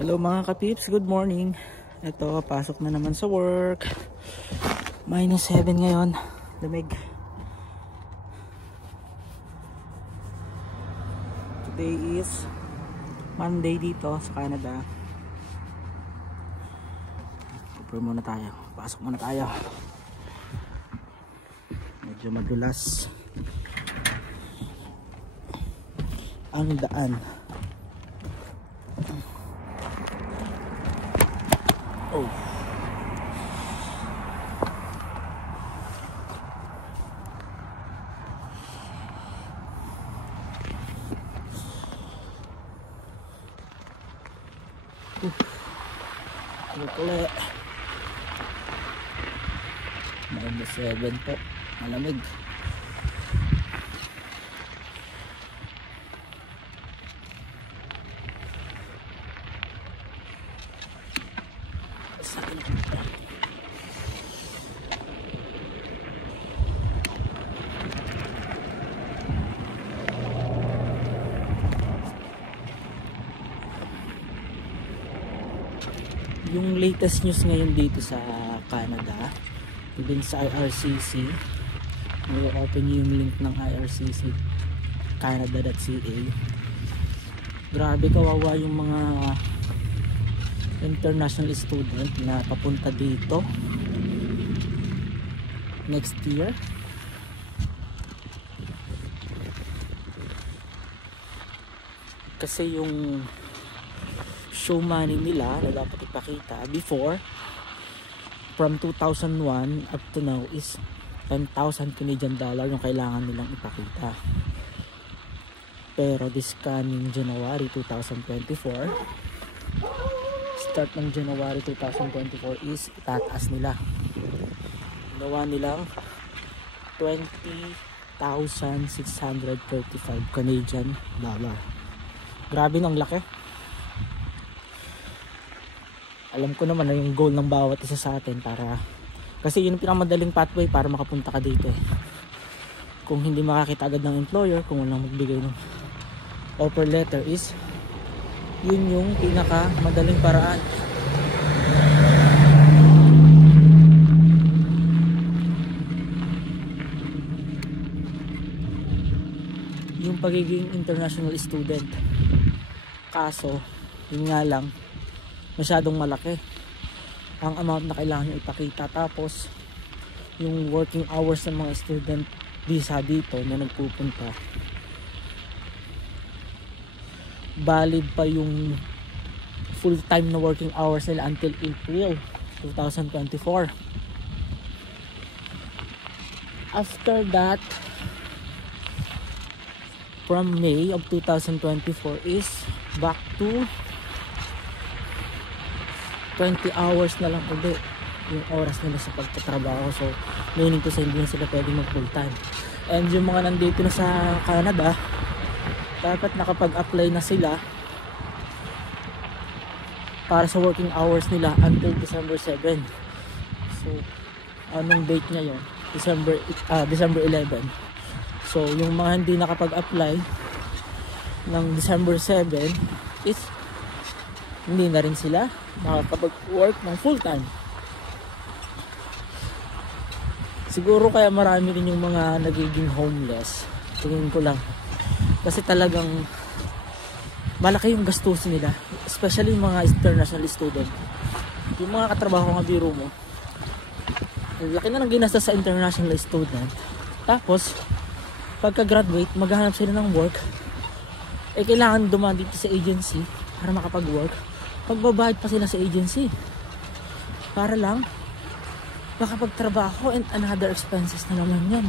Hello mga kapips, good morning. Ito, pasok na naman sa work. -7 ngayon, lamig. Today is Monday dito sa Canada. Prepare muna tayo, pasok muna tayo. Medyo madulas ang daan. Oh. Ulit. -7 po. Malamig. Yung latest news ngayon dito sa Canada, din sa IRCC, may open yung link ng IRCC canada.ca. Grabe, kawawa yung mga international student na papunta dito next year. Kasi yung show money nila na dapat ipakita before, from 2001 up to now, is 10,000 Canadian dollar yung kailangan nilang ipakita. Pero this coming January 2024, start ng January 2024, is itataas nila. Ginawa nilang 20,635 Canadian dollar. Grabe ng laki. Alam ko naman na yung goal ng bawat isa sa atin, para kasi yun ang pinakamadaling pathway para makapunta ka dito eh. Kung hindi makakita agad ng employer, kung walang magbigay ng offer letter, is yun yung pinakamadaling paraan. Yung pagiging international student. Kaso yun nga lang, masyadong malaki ang amount na kailangan nyo ipakita. Tapos yung working hours ng mga student visa dito na nagpupunta, valid pa yung full time na working hours nila until April 2024. After that, from May of 2024 is back to 20 hours na lang ulit yung oras nila sa pagtatrabaho. So meaning to say, hindi na sila pwedeng mag full time. And yung mga nandito na sa Canada, dapat nakapag-apply na sila para sa working hours nila until December 7. So anong date niya yun? December 11. So yung mga hindi nakapag-apply ng December 7 is hindi na rin sila makakapag-work ng full time. Siguro kaya marami rin yung mga nagiging homeless, tingin ko lang. Kasi talagang malaki yung gastusin nila, especially yung mga international student. Yung mga katrabaho ng biro mo, laki na nang ginastos sa international student. Tapos pagka-graduate, maghahanap sila ng work, eh kailangan dumaan dito sa agency para makapag-work. Pagbabayad pa sila sa agency para lang makapagtrabaho, and another expenses na naman yan.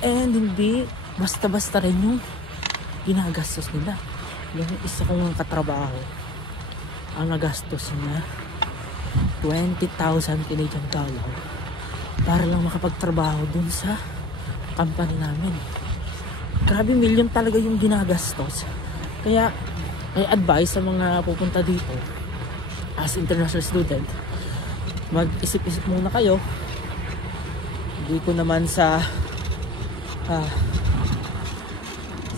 And hindi basta-basta rin yung ginagastos nila. Yung isa kong katrabaho, ang nagastos niya 20,000 Canadian dollar para lang makapagtrabaho dun sa company namin. Grabe, million talaga yung ginagastos. Kaya ay advice sa mga pupunta dito as international student, mag-isip-isip muna kayo. Hindi ko naman sa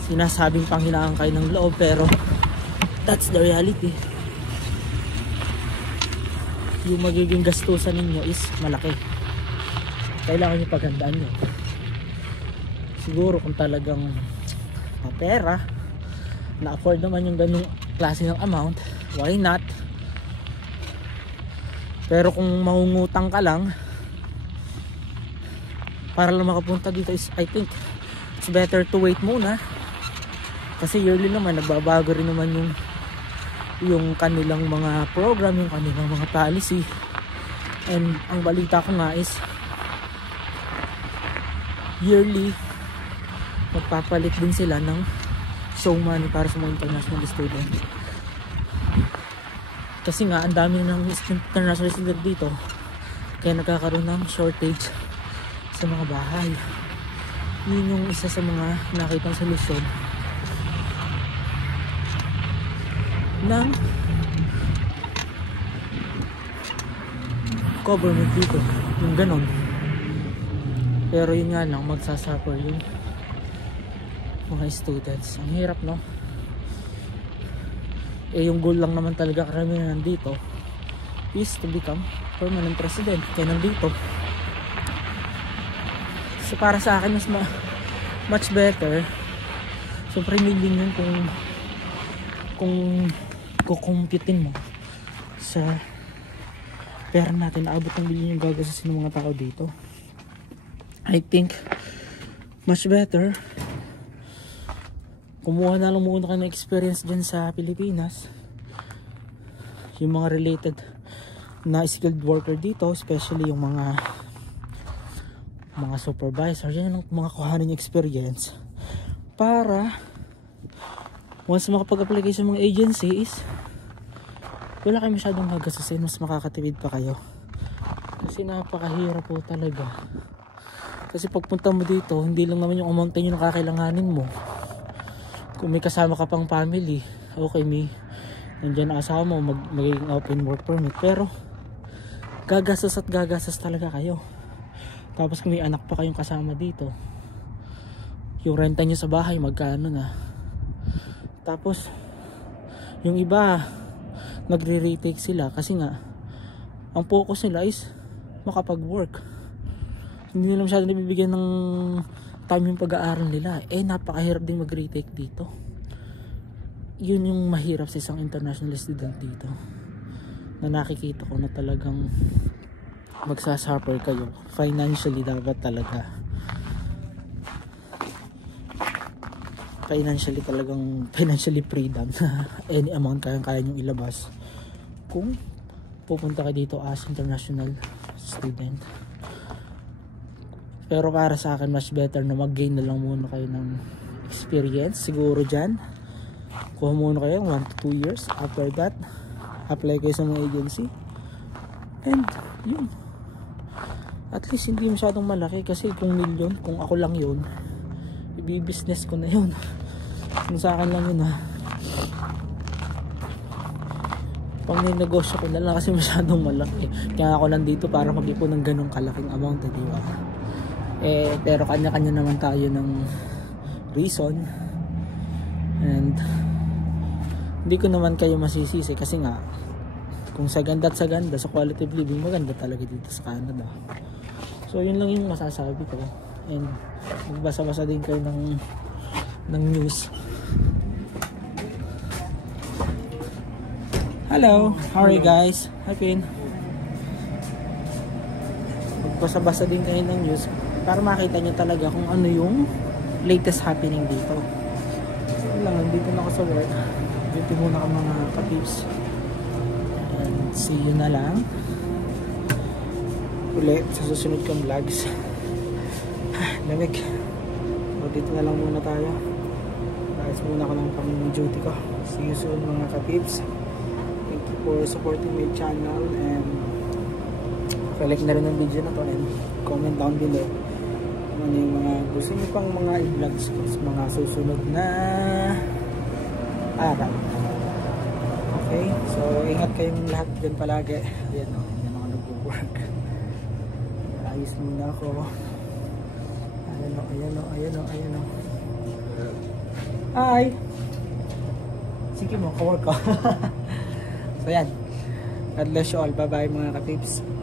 sinasabing panghinaan kayo ng loob, pero that's the reality. yung magiging gastusan ninyo is malaki. Kailangan nyo paghandaan nyo. Siguro kung talagang mapera, na-afford naman yung ganung klase ng amount, why not? Pero kung mangungutang ka lang para lang makapunta dito is, I think it's better to wait muna. Kasi yearly naman, nagbabago rin naman yung kanilang mga program, yung kanilang mga policy. And ang balita ko nga is yearly magpapalit din sila ng show money para sa mga international student. Kasi nga ang dami ng international student dito, kaya nagkakaroon ng shortage sa mga bahay. Yun yung isa sa mga nakitang solusyon ng government dito, yung ganon. Pero yun nga lang, magsasuffer yung mga students. Ang hirap, no? Yung goal lang naman talaga karamihan nandito is to become permanent resident. Kaya nandito, so para sa akin mas much better. Siyempre million yun kung kukumputin mo sa pera natin, naabot ng million yung gagastusin ng mga tao dito. I think much better kumuha na lang muna kayo ng experience dyan sa Pilipinas, yung mga related na skilled worker dito, especially yung mga supervisor, yan ang mga kuhanin yung experience para once makapag-apply kayo sa mga agencies, wala kayo masyadong gagastusin, mas makakatipid pa kayo. Kasi napakahirap po talaga. Kasi pagpunta mo dito, hindi lang naman yung amount yung nakakailanganin mo. Kung may kasama ka pang family, okay, may nandiyan na asawa mo, magiging open work permit. Pero gagastos at gagastos talaga kayo. Tapos kung may anak pa kayong kasama dito, yung renta nyo sa bahay magkano na. Tapos yung iba nagre-retake sila kasi nga ang focus nila is makapag-work. Hindi nila masyadong nabibigyan ng time yung pag-aaral nila. Napakahirap din mag-retake dito. Yun yung mahirap sa isang international student dito, na nakikita ko na talagang magsasuffer kayo financially. Dapat talaga financially freedom. Any amount kaya nyo ilabas kung pupunta ka dito as international student. Pero para sa akin, mas better na mag-gain na lang muna kayo ng experience. Siguro dyan, kuha muna kayo 1 to 2 years. After that, apply kayo sa mga agency. And yun, at least hindi masyadong malaki. Kasi kung million, kung ako lang yun, i-business ko na yun. Kung sa akin lang yun, ha, pang ninegosyo ko na lang kasi masyadong malaki. Kaya ako nandito para mag-ipon ng ganong kalaking amount, di ba? Pero kanya-kanya naman tayo ng reason, and hindi ko naman kayo masisisi kasi nga kung sa ganda at sa ganda, sa quality of living, maganda talaga dito sa Canada. So yun lang yung masasabi ko, and magbasa-basa din kayo ng news. Hello, how are you guys? Hi Pin. Magbasa-basa din kayo ng news para makita nyo talaga kung ano yung latest happening dito. So lang, nandito na ako sa work. Dito muna ka mga ka-tips. And see you na lang ulit sa susunod kong vlogs. Lamig. So dito na lang muna tayo. Ayos muna ako ng pang-duty ko. See you soon mga ka-tips. Thank you for supporting my channel, and like na rin ang video na to, and comment down below ano yung mga gusto nyo pang mga i-vlogs ko sa mga susunod na araw. Okay, so ingat kayong lahat dyan palagi. Ayan o, yan ako nag-work. Ayos muna ako. Ayan o. Hi! Sige mo, ka-work ko. So yan, God bless you all. Bye-bye mga ka-tips.